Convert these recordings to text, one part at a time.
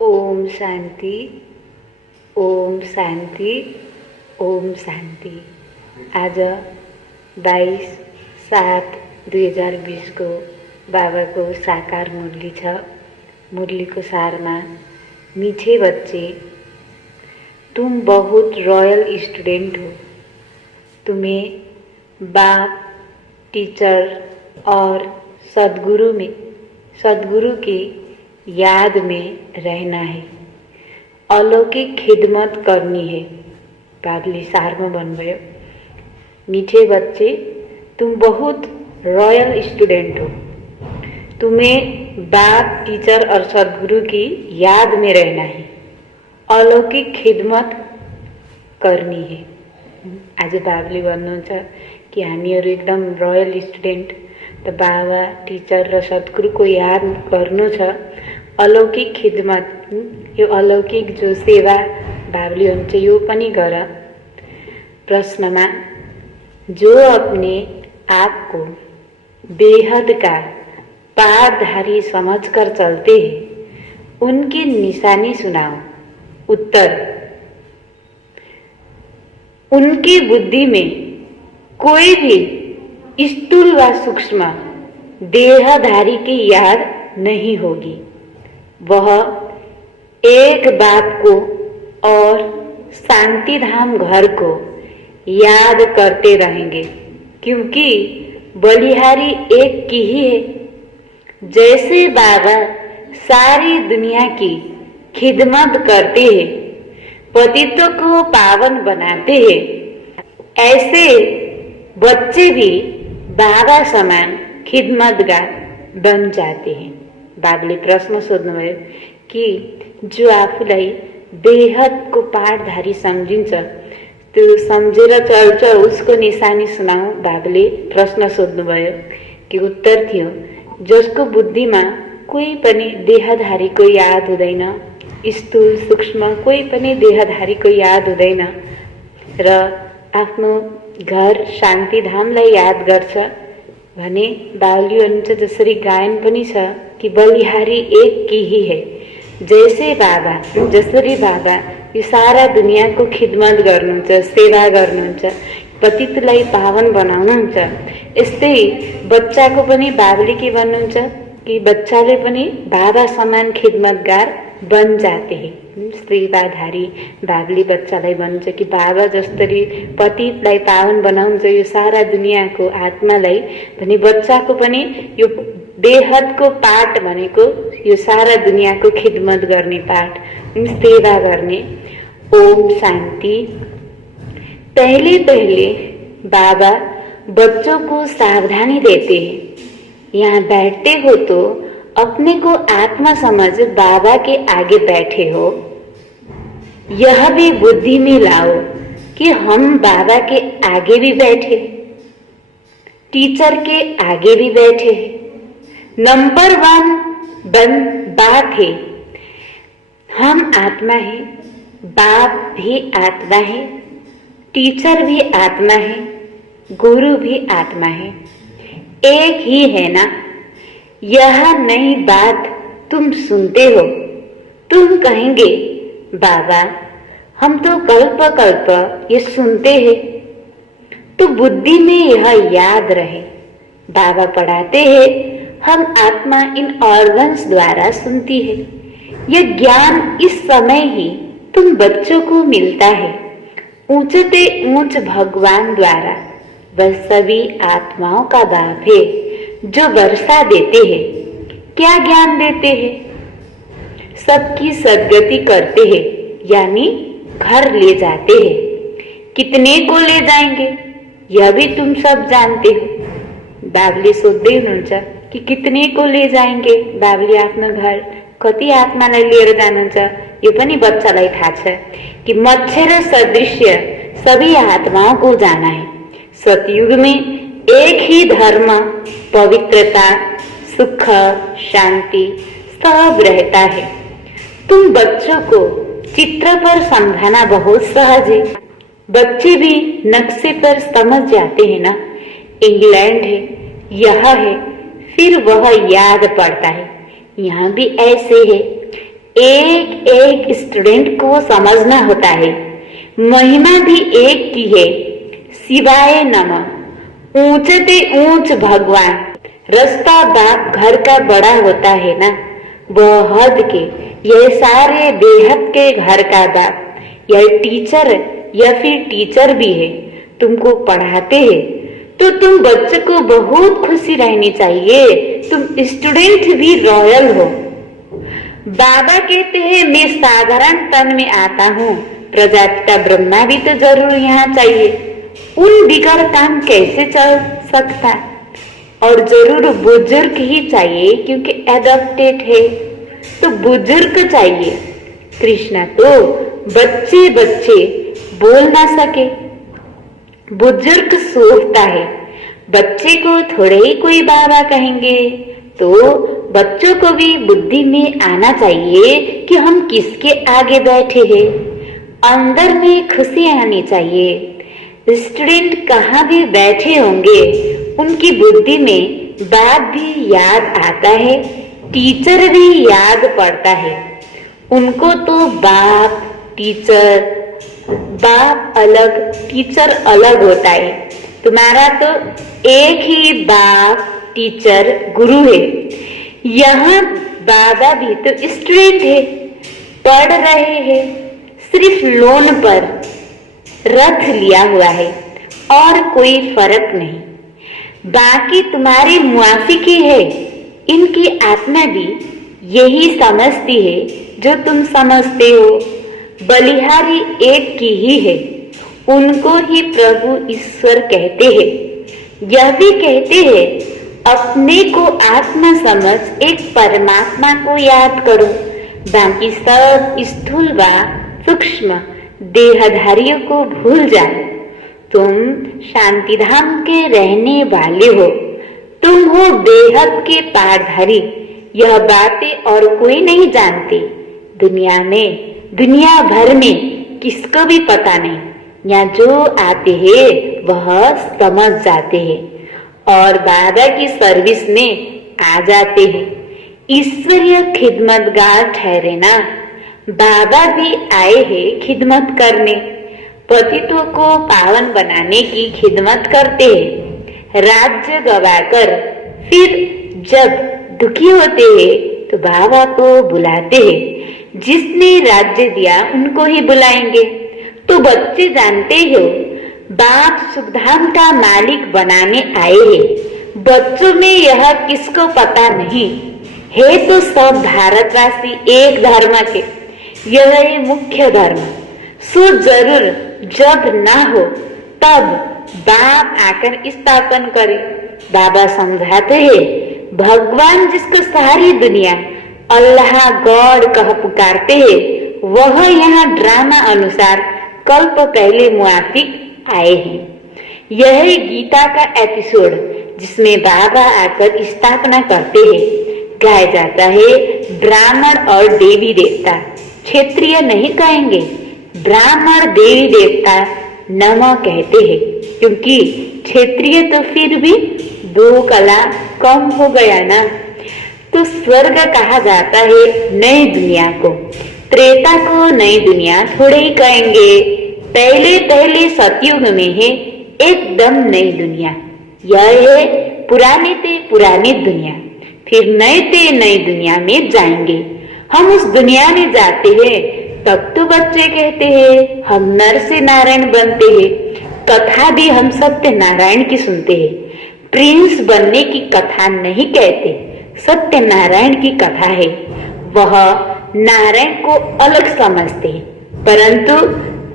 ओम शांति, ओम शांति, ओम शांति। आज 22/7/2020 को बाबा को साकार मुरली छ। मुरली को सार में मीठे बच्चे, तुम बहुत रॉयल स्टूडेंट हो। तुम्हें बाप, टीचर और सदगुरु की याद में रहना है, अलौकिक खिदमत करनी है। बाबली सार में बन गयो, मीठे बच्चे तुम बहुत रॉयल स्टूडेंट हो। तुम्हें बाप, टीचर और सदगुरु की याद में रहना है, अलौकिक खिदमत करनी है। आज बाबली भन्नुहुन्छ कि हामीहरू एकदम रोयल स्टुडेन्ट, त बाबा, टीचर र सद्गुरुको याद गर्नु छ, अलौकिक खिदमत, यो अलौकिक जो सेवा बाबली हुन्छ यो पनि गर। प्रश्नमा, जो अपने आप को बेहद का पारधारी समझकर चलते हैं, उनकी निशानी सुनाओ। उत्तर, उनकी बुद्धि में कोई भी स्थूल व सूक्ष्म देहधारी की याद नहीं होगी। वह एक बाप को और शांति धाम घर को याद करते रहेंगे, क्योंकि बलिहारी एक की ही है। जैसे बाबा सारी दुनिया की खिदमत करते हैं, पतितों को पावन बनाते हैं, ऐसे बच्चे भी बाबा समान खिदमतगार बन जाते हैं। बाबले प्रश्न सोध्नुभयो कि जो आफूलाई बेहदको पाठधारी सम्झिन्छ, त्यो सम्झेर चल्छ, उसको निशानी सुनाऊ। बाबले प्रश्न सोध्नुभयो कि उत्तर थियो, जसको बुद्धिमा कोही पनि देहधारीको याद हुँदैन, स्थूल सूक्ष्म कोही पनि देहधारीको याद हुँदैन र आफ्नो घर शान्तिधामलाई याद गर्छ भने बाबली भन्नुहुन्छ, जसरी गायन पनि छ कि बलिहारी एक की ही है। जसरी बाबा यो सारा दुनियाँको खिदमत गर्नुहुन्छ, सेवा गर्नुहुन्छ, पतितलाई पावन बनाउनुहुन्छ, यस्तै बच्चाको पनि बाबले के भन्नुहुन्छ कि बच्चाले पनि बाबा समान खिदमतगार बन जाते हैं। सेवाधारी बाबले बच्चालाई भन्नुहुन्छ कि बाबा जसरी पतितलाई पावन बनाउँछ यो सारा दुनियाँको आत्मालाई, भने बच्चाको पनि यो बेहदको पाठ भनेको यो सारा दुनियाँको खिदमत गर्ने पाठ, सेवा गर्ने। ओम शांति। पहले पहले बाबा बच्चों को सावधानी देते हैं। यहाँ बैठते हो तो अपने को आत्मा समझ बाबा के आगे बैठे हो। यह भी बुद्धि में लाओ कि हम बाबा के आगे भी बैठे, टीचर के आगे भी बैठे। नंबर 1 बात है, हम आत्मा है, बाप भी आत्मा है, टीचर भी आत्मा है, गुरु भी आत्मा है, एक ही है ना। यह नई बात तुम सुनते हो। तुम कहेंगे, बाबा हम तो कल्प कल्प ये सुनते हैं, तो बुद्धि में यह याद रहे। बाबा पढ़ाते हैं, हम आत्मा इन ऑर्गन्स द्वारा सुनती है। यह ज्ञान इस समय ही तुम बच्चों को मिलता है, ऊंचते ऊंच भगवान द्वारा। वह सभी आत्माओं का बाप है जो वर्षा देते हैं। क्या ज्ञान देते हैं? सबकी सद्गति करते हैं, यानी घर ले जाते हैं। कितने को ले जाएंगे यह भी तुम सब जानते हो। बाबले सोध्दै हुनुहुन्छ कि कितने को ले जाएंगे, बाबले आफ्नो घर कति आत्मालाई लिएर जानुहुन्छ यो पनि बच्चालाई थाहा छ कि मच्छर सदृश्य सभी आत्माओं को जाना है। सतयुग में एक ही धर्म, पवित्रता, सुख, शांति सब रहता है। तुम बच्चों को चित्र पर समझाना बहुत सहज है। बच्चे भी नक्शे पर समझ जाते हैं ना। इंग्लैंड है, यह है, फिर वह याद पड़ता है। यहाँ भी ऐसे है, एक एक स्टूडेंट को समझना होता है। महिमा भी एक की है। शिवाय नमः। ऊंचे ते ऊंच भगवान। रास्ता बाप घर का बड़ा होता है ना, वह हद के, यह सारे बेहद के घर का बाप। यह टीचर या फिर टीचर भी है, तुमको पढ़ाते हैं तो तुम बच्चे को बहुत खुशी रहनी चाहिए। तुम स्टूडेंट भी रॉयल हो। बाबा कहते हैं मैं साधारण तन में आता हूँ, प्रजाति का ब्रह्मा भी तो जरूर यहाँ चाहिए। उन बिगड़ काम कैसे चल सकता, और जरूर बुजुर्ग ही चाहिए क्योंकि एडॉप्टेड है तो बुजुर्ग चाहिए। कृष्णा तो बच्चे बच्चे बोल ना सके, बुजुर्ग सोचता है। बच्चे को थोड़े ही कोई बाबा कहेंगे, तो बच्चों को भी बुद्धि में आना चाहिए कि हम किसके आगे बैठे हैं। अंदर में खुशी आनी चाहिए। स्टूडेंट कहाँ भी बैठे होंगे, उनकी बुद्धि में बाप भी याद आता है, टीचर भी याद पड़ता है। उनको तो बाप टीचर, बाप अलग टीचर अलग होता है। तुम्हारा तो एक ही बाप टीचर गुरु है। यहाँ बाबा भी तो स्टूडेंट है, पढ़ रहे हैं, सिर्फ लोन पर रथ लिया हुआ है और कोई फर्क नहीं। बाकी तुम्हारी मुआफिकी है। इनकी आत्मा भी यही समझती है जो तुम समझते हो। बलिहारी एक की ही है, उनको ही प्रभु ईश्वर कहते हैं। यह भी कहते हैं अपने को आत्मा समझ एक परमात्मा को याद करो, बाकी सब स्थूल व सूक्ष्म देहधारियों को भूल जाओ। तुम शांति धाम के रहने वाले हो, तुम हो बेहद के पारधारी। यह बातें और कोई नहीं जानते। दुनिया में, दुनिया भर में किसको भी पता नहीं। यहाँ जो आते हैं वह समझ जाते हैं और बाबा की सर्विस में आ जाते हैं। ईश्वरीय खिदमतगार ठहरे ना। बाबा भी आए हैं खिदमत करने, पतितों को पावन बनाने की खिदमत करते हैं। राज्य गवाकर फिर जब दुखी होते हैं तो बाबा को बुलाते हैं। जिसने राज्य दिया उनको ही बुलाएंगे। तो बच्चे जानते हो बाप सुखधाम का मालिक बनाने आए हैं। बच्चों में यह किसको पता नहीं है, तो सब भारतवासी एक धर्म के, यह है मुख्य धर्म। सो जरूर जब ना हो तब बाप आकर स्थापन करे। बाबा समझाते हैं भगवान जिसको सारी दुनिया अल्लाह गॉड कह पुकारते हैं, वह यहाँ ड्रामा अनुसार कल्प पहले मुआफिक आए हैं। यह है गीता का एपिसोड जिसमें बाबा आकर स्थापना करते हैं। गाया जाता है ब्राह्मण और देवी देवता, क्षेत्रीय नहीं कहेंगे, ब्राह्मण देवी देवता नमः कहते हैं, क्योंकि क्षेत्रीय तो फिर भी दो कला कम हो गया ना। तो स्वर्ग कहा जाता है नई दुनिया को, त्रेता को नई दुनिया थोड़े ही कहेंगे। पहले पहले सतयुग में है एकदम नई दुनिया। यह है पुराने ते पुरानी दुनिया, फिर नए ते नई दुनिया में जाएंगे। हम उस दुनिया में जाते हैं तब तो बच्चे कहते हैं हम नर से नारायण बनते हैं। कथा भी हम सत्य नारायण की सुनते हैं। प्रिंस बनने की कथा नहीं कहते, सत्य नारायण की कथा है। वह नारायण को अलग समझते हैं, परंतु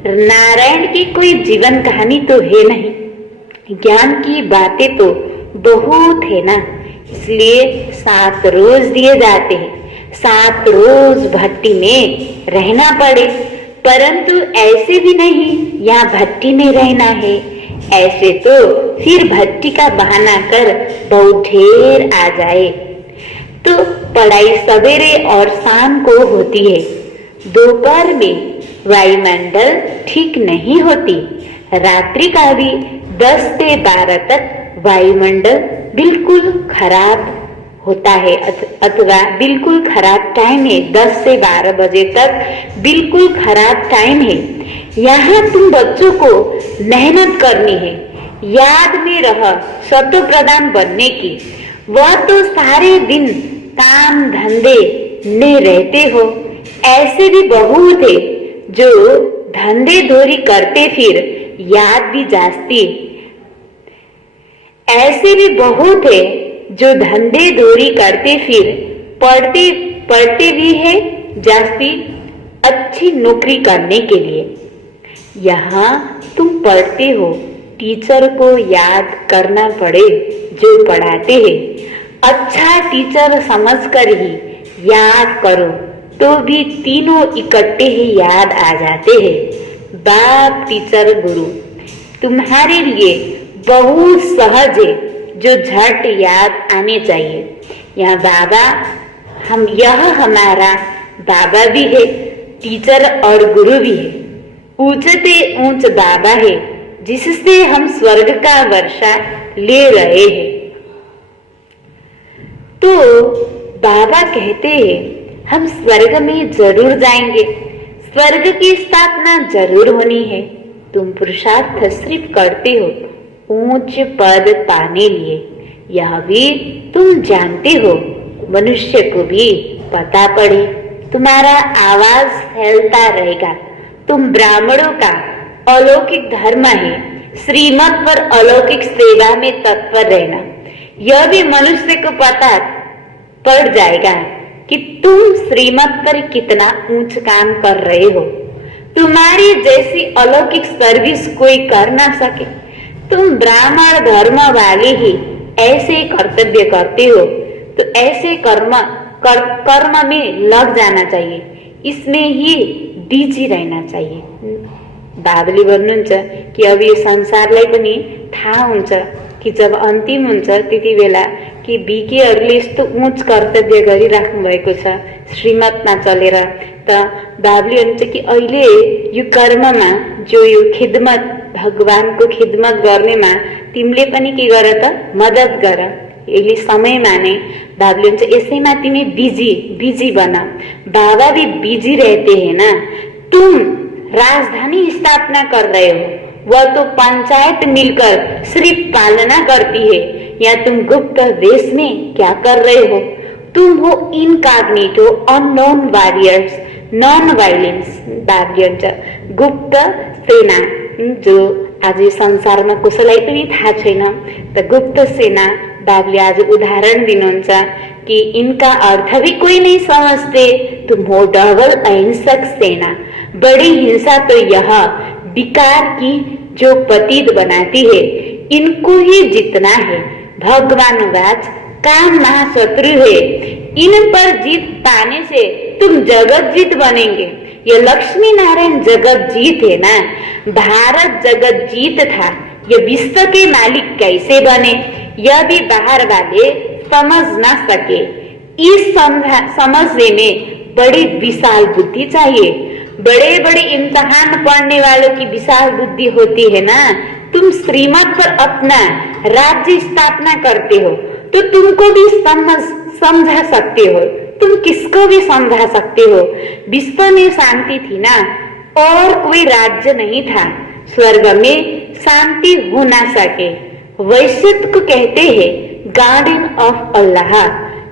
नारायण की कोई जीवन कहानी तो है नहीं। ज्ञान की बातें तो बहुत है ना, इसलिए 7 रोज दिए जाते हैं। 7 रोज भट्टी में रहना पड़े, परंतु ऐसे भी नहीं यहाँ भट्टी में रहना है। ऐसे तो फिर भट्टी का बहाना कर बहुत ढेर आ जाए। तो पढ़ाई सवेरे और शाम को होती है। दोपहर में वायुमंडल ठीक नहीं होती। रात्रि का भी 10 से 12 तक वायुमंडल बिल्कुल खराब होता है अथवा बिल्कुल खराब टाइम है। 10 से 12 बजे तक बिल्कुल खराब टाइम है। यहाँ तुम बच्चों को मेहनत करनी है, याद में रह शतो प्रधान बनने की। वह तो सारे दिन काम धंधे में रहते हो। ऐसे भी बहुत है जो धंधे धोरी करते फिर याद भी जाती। ऐसे भी बहुत है जो धंधे धोरी करते फिर पढ़ते भी है जास्ती अच्छी नौकरी करने के लिए। यहाँ तुम पढ़ते हो, टीचर को याद करना पड़े जो पढ़ाते हैं। अच्छा टीचर समझकर ही याद करो तो भी तीनों इकट्ठे ही याद आ जाते हैं। बाप टीचर गुरु तुम्हारे लिए बहुत सहज है जो झट याद आने चाहिए। यहाँ बाबा यह हमारा बाबा भी है, टीचर और गुरु भी है। ऊंचते ऊंच बाबा है जिससे हम स्वर्ग का वर्षा ले रहे हैं। तो बाबा कहते हैं हम स्वर्ग में जरूर जाएंगे, स्वर्ग की स्थापना जरूर होनी है। तुम पुरुषार्थ सिर्फ करते हो ऊंच पद पाने लिए, यह भी तुम जानते हो। मनुष्य को भी पता पड़े, तुम्हारा आवाज फैलता रहेगा। तुम ब्राह्मणों का अलौकिक धर्म है श्रीमत पर अलौकिक सेवा में तत्पर रहना। यह भी मनुष्य को पता पड़ जाएगा कि तुम श्रीमत पर कितना ऊंच काम कर रहे हो। तुम्हारी जैसी अलौकिक सर्विस कोई कर ना सके। तुम ब्राह्मण धर्म वाले ही ऐसे कर्तव्य करते हो तो ऐसे कर्म में लग जाना चाहिए, इसमें ही बिजी रहना चाहिए। बाबले भन्नुहुन्छ कि अब यो संसारलाई पनि थाहा हुन्छ कि जब अन्तिम हुन्छ त्यति बेला कि बिकेहरूले यस्तो उच्च कर्तव्य गरिराख्नु भएको छ श्रीमतमा चलेर। त बाबले भन्नुहुन्छ कि अहिले यो कर्ममा जो यो खिदमत भगवानको खिदमत गर्नेमा तिमीले पनि के गर त मद्दत गर। यसले समयमा नै बाबले भन्छ यसैमा तिमी बिजी बना। बाबा भी बिजी रहते हैं ना। तुम राजधानी स्थापना कर रहे हो, वह तो पंचायत मिलकर सिर्फ पालना करती है। या तुम गुप्त देश में क्या कर रहे हो? तुम हो incognito unknown warriors non violence. गुप्त सेना जो आज संसारमा कसैलाई पनि थाहा छैन। त गुप्त सेना बाबले आज उदाहरण दिनुहुन्छ कि इनका अर्थ भी कोई नहीं समझते। तुम हो डबल अहिंसक सेना। बड़ी हिंसा तो यह विकार की जो पतित बनाती है, इनको ही जितना है। भगवान वाच काम महाशत्रु है, इन पर जीत पाने से तुम जगत जीत बनेंगे। ये लक्ष्मी नारायण जगत जीत है ना। भारत जगत जीत था, ये विश्व के मालिक कैसे बने यह भी बाहर वाले समझ ना सके। इस समझने में बड़ी विशाल बुद्धि चाहिए। बड़े बड़े इम्तिहान पढ़ने वालों की विशाल बुद्धि होती है ना। तुम श्रीमत पर अपना राज्य स्थापना करते हो तो तुमको भी समझा सकते हो। तुम किसको भी समझा सकते हो। विश्व में शांति थी ना और कोई राज्य नहीं था। स्वर्ग में शांति हो ना सके। वैश्य को कहते हैं गार्डन ऑफ अल्लाह।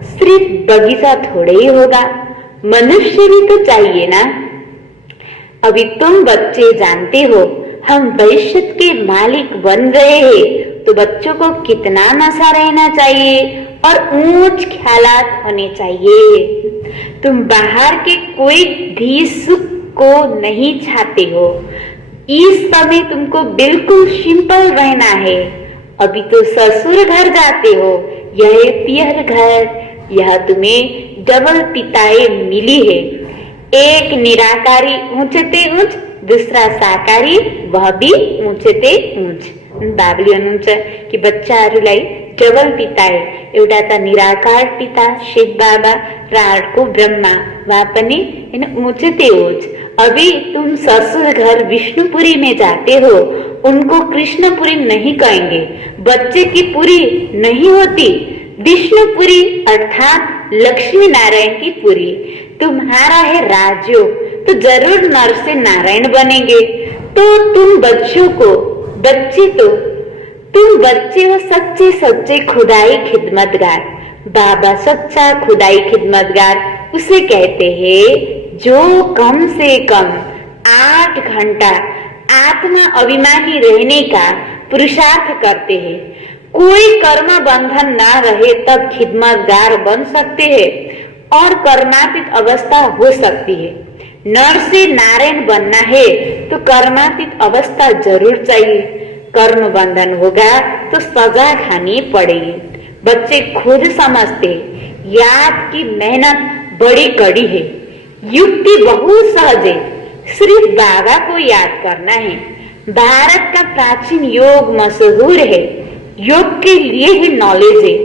सिर्फ बगीचा थोड़े ही होगा, मनुष्य भी तो चाहिए ना। अभी तुम बच्चे जानते हो हम वैश्य के मालिक बन रहे हैं तो बच्चों को कितना नशा रहना चाहिए और ऊंच ख्यालात होने चाहिए। तुम बाहर के कोई भी सुख को नहीं चाहते हो। इस समय तुमको बिल्कुल सिंपल रहना है। अभी तो ससुर घर जाते हो, यह पियर घर। यह तुम्हें डबल पिताएं मिली है। एक निराकारी ऊंचते ऊंच, दूसरा साकारी वह भी ऊंचते ऊंच। बाबले हुनुहुन्छ कि बच्चाहरूलाई डबल पिताए, एउटा त निराकार पिता शिव बाबा र अर्को ब्रह्मा, वहाँ पनि हैन ऊंचते ऊंच। अभी तुम ससुर घर विष्णुपुरी में जाते हो, उनको कृष्णपुरी नहीं कहेंगे। बच्चे की पुरी नहीं होती विष्णुपुरी अर्थात लक्ष्मी नारायण की पुरी। तुम्हारा है राजयोग, तो जरूर नर से नारायण बनेंगे। तो तुम बच्चे हो सच्चे सच्चे खुदाई खिदमतगार। बाबा सच्चा खुदाई खिदमतगार उसे कहते हैं जो कम से कम 8 घंटा आत्मा अभिमानी रहने का पुरुषार्थ करते हैं। कोई कर्म बंधन ना रहे तब खिदमतगार बन सकते हैं और कर्मातीत अवस्था हो सकती है। नर से नारायण बनना है तो कर्मातीत अवस्था जरूर चाहिए। कर्म बंधन होगा तो सजा खानी पड़ेगी। बच्चे खुद समझते याद की मेहनत बड़ी कड़ी है। युक्ति बहुत सहज है, सिर्फ बाबा को याद करना है। भारत का प्राचीन योग मशहूर है। योग के लिए ही नॉलेज है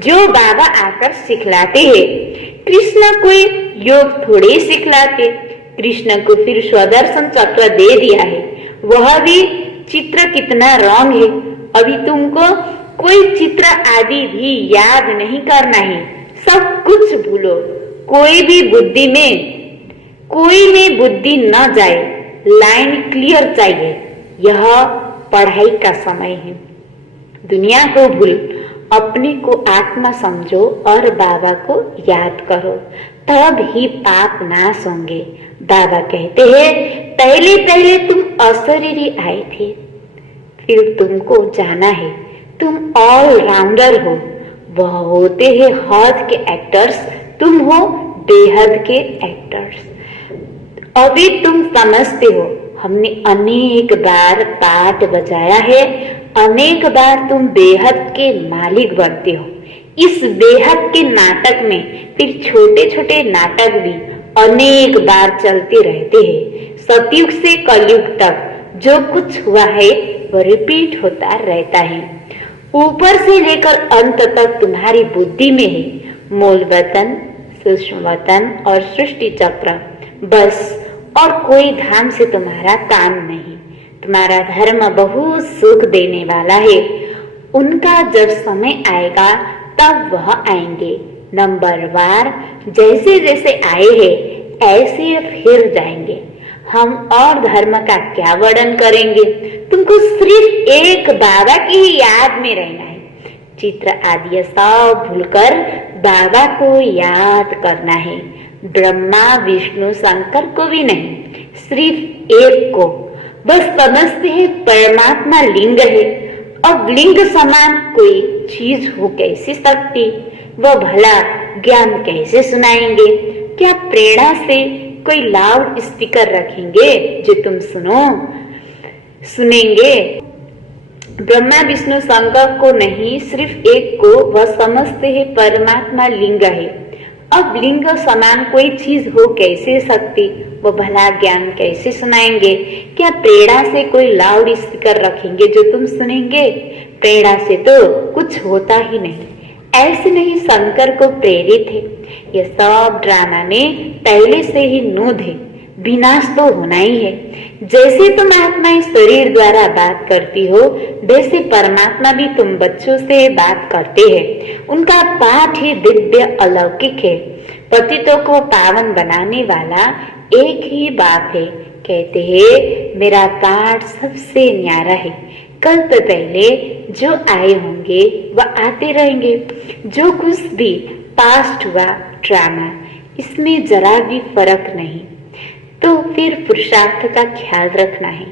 जो बाबा आकर सिखलाते हैं। कृष्ण कोई योग थोड़े ही सिखलाते, कृष्ण को फिर स्वदर्शन चक्र दे दिया है। वह भी चित्र कितना रॉन्ग है। अभी तुमको कोई चित्र आदि भी याद नहीं करना है, सब कुछ भूलो। कोई में बुद्धि न जाए, लाइन क्लियर चाहिए। यह पढ़ाई का समय है। दुनिया को भूल, अपने को आत्मा समझो और बाबा को याद करो, तब ही पाप नाश होंगे। बाबा कहते हैं पहले पहले तुम अशरीरी आए थे, फिर तुमको जाना है तुम ऑल राउंडर हो। वह होते हैं हद के एक्टर्स, तुम हो बेहद के एक्टर्स। अभी तुम समझते हो, हमने अनेक बार पाठ बजाया है, अनेक बार तुम बेहद के मालिक बनते हो। इस बेहद के नाटक में फिर छोटे छोटे नाटक भी अनेक बार चलते रहते हैं। सतयुग से कलयुग तक जो कुछ हुआ है वो रिपीट होता रहता है। ऊपर से लेकर अंत तक तुम्हारी बुद्धि में है मूल वतन, सूक्ष्म वतन और सृष्टि चक्र, बस। और कोई धाम से तुम्हारा काम नहीं। तुम्हारा धर्म बहुत सुख देने वाला है। उनका जब समय आएगा तब वह आएंगे। नंबरवार जैसे जैसे आए हैं ऐसे फिर जाएंगे। हम और धर्म का क्या वर्णन करेंगे। तुमको सिर्फ एक बाबा की ही याद में रहना है। चित्र आदि सब भूलकर बाबा को याद करना है। ब्रह्मा विष्णु शंकर को भी नहीं, सिर्फ एक को। बस समझते हैं परमात्मा लिंग है। अब लिंग समान कोई चीज हो कैसे सकती। वह भला ज्ञान कैसे सुनाएंगे। क्या प्रेरणा से कोई लाउड स्पीकर रखेंगे जो तुम सुनेंगे। ब्रह्मा विष्णु शंकर को नहीं, सिर्फ एक को। वह समझते हैं परमात्मा लिंग है। अब लिंग समान कोई चीज हो कैसे सकती। वो भला ज्ञान कैसे सुनाएंगे। क्या प्रेरणा से कोई लाउड स्पीकर रखेंगे जो तुम सुनेंगे। प्रेरणा से तो कुछ होता ही नहीं। ऐसे नहीं शंकर को प्रेरित है। यह सब ड्रामा में पहले से ही नूद है। विनाश तो होना ही है। जैसे तुम आत्मा शरीर द्वारा बात करती हो, वैसे परमात्मा भी तुम बच्चों से बात करते हैं। उनका पाठ ही दिव्य अलौकिक है। पतितों को पावन बनाने वाला एक ही बाप है। कहते हैं मेरा पाठ सबसे न्यारा है। कल्प पहले जो आए होंगे वह आते रहेंगे। जो कुछ भी पास्ट हुआ ड्रामा, इसमें जरा भी फर्क नहीं। तो फिर पुरुषार्थ का ख्याल रखना है।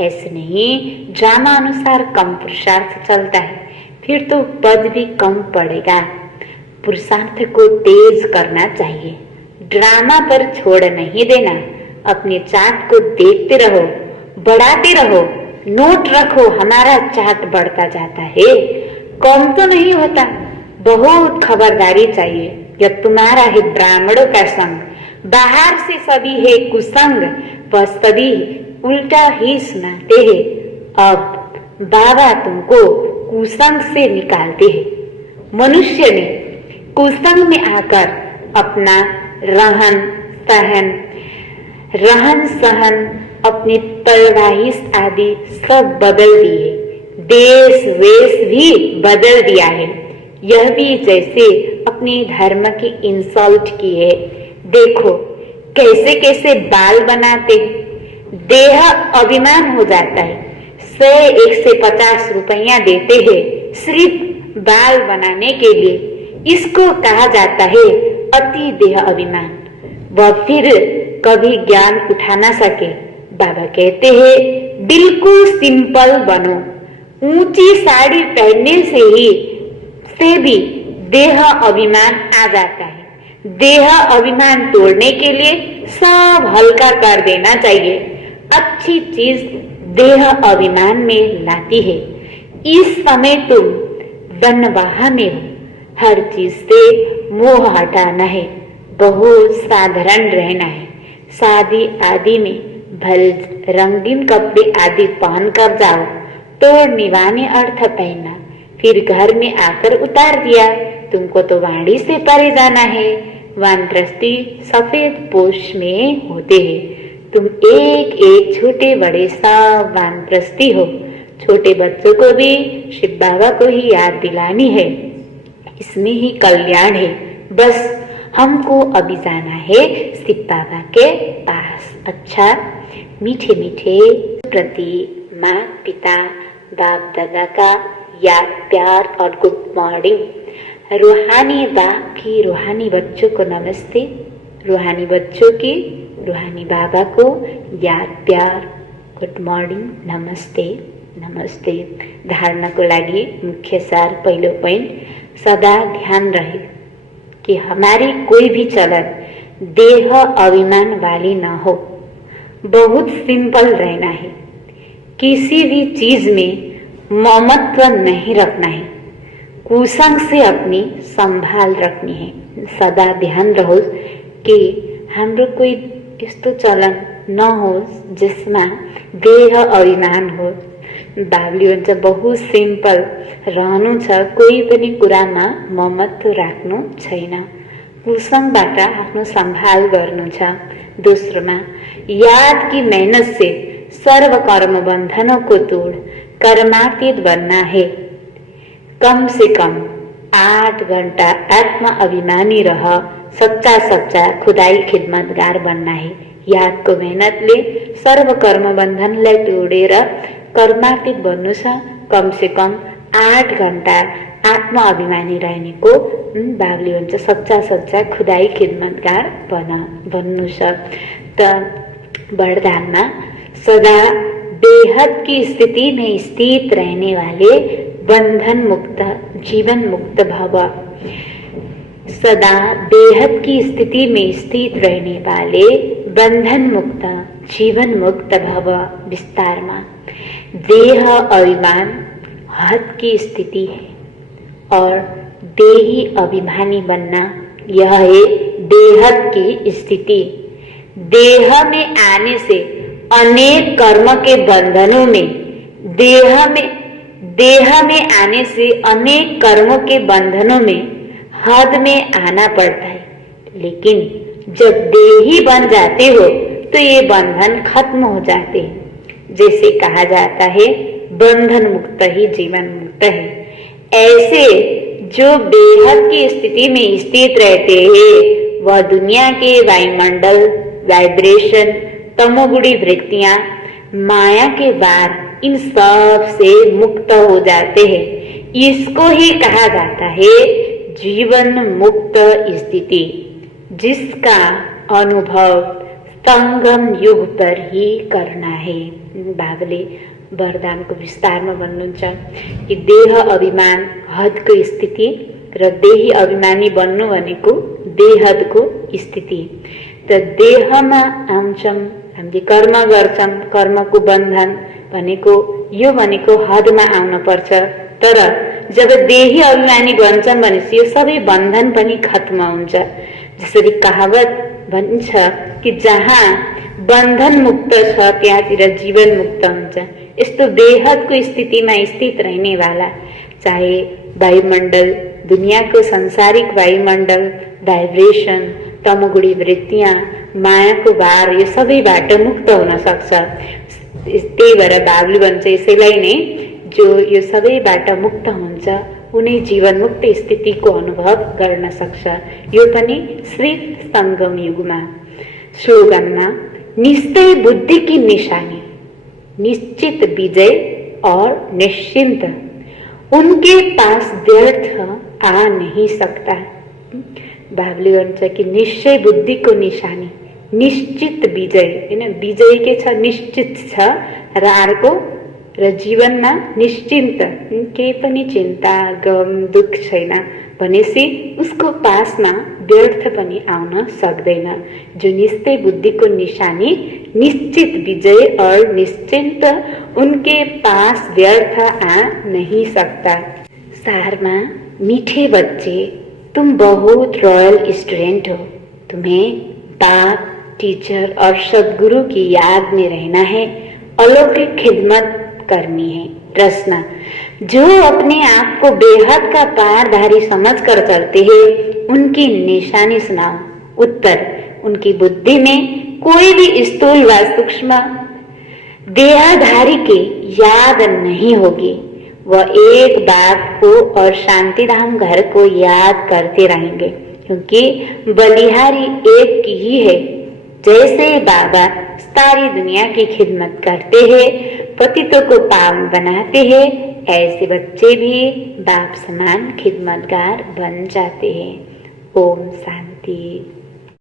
ऐसे नहीं ड्रामा अनुसार कम पुरुषार्थ चलता है, फिर तो पद भी कम पड़ेगा। पुरुषार्थ को तेज करना चाहिए, ड्रामा पर छोड़ नहीं देना। अपने चार्ट को देखते रहो, बढ़ाते रहो, नोट रखो। हमारा चार्ट बढ़ता जाता है, कम तो नहीं होता। बहुत खबरदारी चाहिए। यह तुम्हारा है ब्राह्मणों का संग। बाहर से सभी है कुसंग, वह सभी उल्टा ही सुनाते हैं। अब बाबा तुमको कुसंग से निकालते हैं। मनुष्य ने कुसंग में आकर अपना रहन सहन अपने परवाहिश आदि सब बदल दिए। देश वेश भी बदल दिया है। यह भी जैसे अपने धर्म की इंसल्ट की है। देखो कैसे कैसे बाल बनाते, देह अभिमान हो जाता है। 100-150 रुपया देते हैं सिर्फ बाल बनाने के लिए। इसको कहा जाता है अति देह अभिमान। वह फिर कभी ज्ञान उठा ना सके। बाबा कहते हैं बिल्कुल सिंपल बनो। ऊंची साड़ी पहनने से भी देह अभिमान आ जाता है। देह अभिमान तोड़ने के लिए सब हल्का कर देना चाहिए। अच्छी चीज देह अभिमान में लाती है। इस समय तुम बनवाहा में हो। हर चीज से मोह हटाना है, बहुत साधारण रहना है। शादी आदि में भले रंगीन कपड़े आदि पहन कर जाओ तो निवाने अर्थ पहनना, फिर घर में आकर उतार दिया। तुमको तो वाणी से परे जाना है। वानप्रस्थी सफेद पोष में होते हैं। तुम एक एक छोटे बड़े सब वानप्रस्थी हो। छोटे बच्चों को भी शिव बाबा को ही याद दिलानी है, इसमें ही कल्याण है। बस हमको अभी जाना है शिव बाबा के पास। अच्छा, मीठे मीठे प्रति माता पिता बाप दादा का याद प्यार और गुड मॉर्निंग। रूहानी बाप की रूहानी बच्चों को नमस्ते। रूहानी बच्चों की रूहानी बाबा को याद प्यार गुड मॉर्निङ नमस्ते नमस्ते। धारणाको लागि मुख्य सार पहिलो पोइन्ट, सदा ध्यान रहे कि हमारी कोई भी चलन देह अभिमान वाली ना हो। बहुत सिंपल रहना है। किसी भी चीज में ममत्व नहीं रखना है। कुसंग से अपनी संभाल रखनी है। सदा ध्यान रहो कि हाम्रो कोई यस्तो चलन नहोस् जिसमा देह अभिमान हो। बाबुले भन्छ बहुत सिम्पल रहनु छ, कोही पनि कुरामा ममत्व राख्नु छैन। कुसंगबाट आफ्नो संभाल गर्नु छ। दोस्रोमा, याद की मेहनत से सर्व कर्म बंधनों को तोड़ कर्मातीत बनना है। कम से कम 8 घंटा आत्मा अभिमानी रह सच्चा सच्चा खुदाई खिदमतगार बनना है। याद को मेहनत ले सर्व कर्म बंधनलाई तोडेर कर्मातीत बन्नु छ। कम से कम 8 घंटा आत्मा अभिमानी रहने को बाबुले भन्छ सच्चा सच्चा खुदाई खिदमतगार बन्नु छ। त वरदानमा सदा बेहद की स्थिति में स्थित रहने वाले बंधन मुक्त जीवन मुक्त भव। सदा बेहद की स्थिति में स्थित रहने वाले बंधन मुक्त जीवन मुक्त भव। विस्तार में देह अभिमान हद की स्थिति है और देही अभिमानी बनना यह है बेहद की स्थिति। देह में आने से अनेक कर्म के बंधनों में देह में आने से अनेक कर्मों के बंधनों में हद में आना पड़ता है। लेकिन जब देही बन जाते हो तो ये बंधन खत्म हो जाते हैं। जैसे कहा जाता है बंधन मुक्त ही जीवन मुक्त है। ऐसे जो बेहद की स्थिति में स्थित रहते हैं वह दुनिया के वायुमंडल वाइब्रेशन तमोगुणी वृत्तियां माया के वार इन सब से मुक्त हो जाते हैं। इसको ही कहा जाता है जीवन मुक्त स्थिति, जिसका अनुभव संगम युग पर ही करना है। बाबुले वरदान को विस्तार में भन्नुहुन्छ कि देह अभिमान हद को स्थिति र देही अभिमानी बन्नु भनेको देहदको स्थिति। त देहमा आउँछौं, हामीले कर्म गर्छौं, कर्मको बन्धन भनेको यो भनेको हदमा आउन पर्छ। तर जब देही अभिमानी बन्छन् भनेपछि यो सबै बन्धन पनि खत्म हुन्छ। जसरी कहावत भन्छ कि जहाँ बन्धन मुक्त छ त्यहाँतिर जीवन मुक्त हुन्छ। यस्तो बेहदको स्थितिमा स्थित रहने वाला, चाहे वायुमण्डल दुनियाको संसारिक वायुमण्डल वाइब्रेसन तमोगुणी वृत्तियां मायाको भार यो सबैबाट मुक्त हुन सक्छ। त्यही भएर बाबुले भन्छ यसैलाई नै जो यो सबैबाट मुक्त हुन्छ उनी जीवन मुक्त स्थितिको अनुभव गर्न सक्छ। यो पनि श्री संगम युगमा। स्लोगनमा निश्चय बुद्धि की निशानी, निश्चित विजय और निश्चिंत, उनके पास व्यर्थ आ नहीं सकता। बाबुले भन्छ कि निश्चय बुद्धिको निशानी, निश्चित विजय हैन, विजय के छ निश्चित छ र अर्को र जीवनमा निश्चिन्त, केही पनि चिन्ता गम दुख छैन भनेपछि उसको पासमा व्यर्थ पनि आउन सक्दैन। जो निश्चय बुद्धि को निशानी, निश्चित विजय और निश्चिंत, उनके पास व्यर्थ आ नहीं सकता। सारमा मीठे बच्चे, तुम बहुत रॉयल स्टूडेंट हो। तुम्हें बाप, टीचर और सदगुरु की याद में रहना है, अलौकिक खिदमत करनी है। प्रश्न, जो अपने आप को बेहद का पारधारी समझकर चलते हैं, उनकी निशानी सुनाओ। उत्तर, उनकी बुद्धि में कोई भी स्थूल व सूक्ष्म देहधारी की याद नहीं होगी। वह एक बात को और शांतिधाम घर को याद करते रहेंगे, क्योंकि बलिहारी एक की ही है। जैसे बाबा सारी दुनिया की खिदमत करते हैं, पतितों को पावन बनाते हैं, ऐसे बच्चे भी बाप समान खिदमतगार बन जाते हैं। ओम शांति।